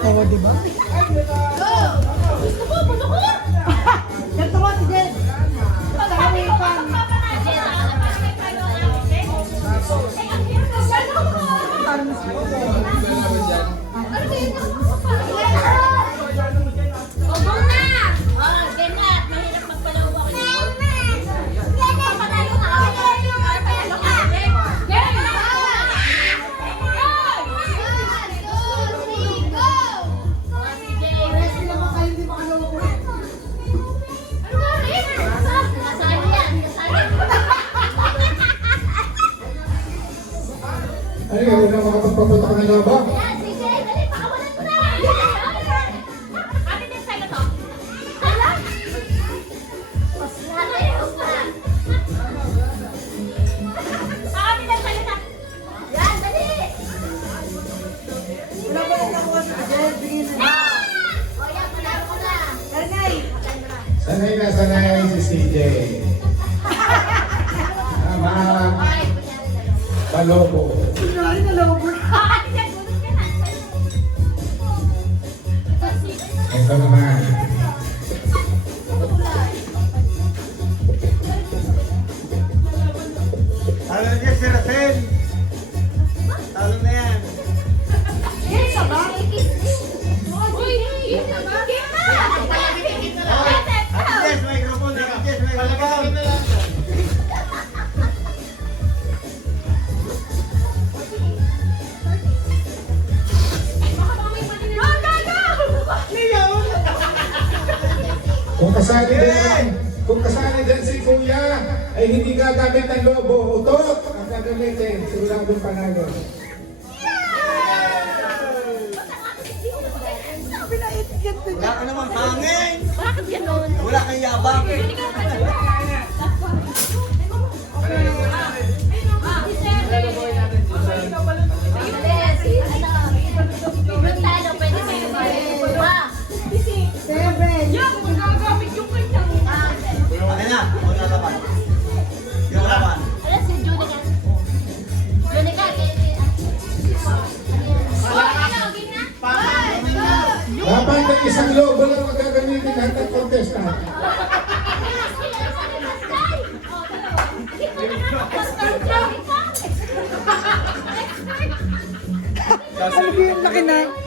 Oo, di ba? Gusto mo, bulukot! Ganito mo si Jen. Pagsabi ko, Ano yung una makapagpapunta ka ng lobo? Wala pa rin ako si Jen. Bigyan na. Sanay si CJ. Tama. Palobo. Sinari na lobo. Ito naman. Talo na dyan si Racel. Talo na yan. Ate Jess, microphone. Ate Jess, microphone. Kung kasali din si Kuya, ay hindi gagamit ng lobo. Utot ang gagamitin. Siguradong panalo. Wala ka namang hangin. Bakit ganun? Wala kang yabang. Akin na. Ako na laban. Yung laban. Dapat ng isang lobo lang magagamitin lahat ng contestant. Ano ba yung laki na?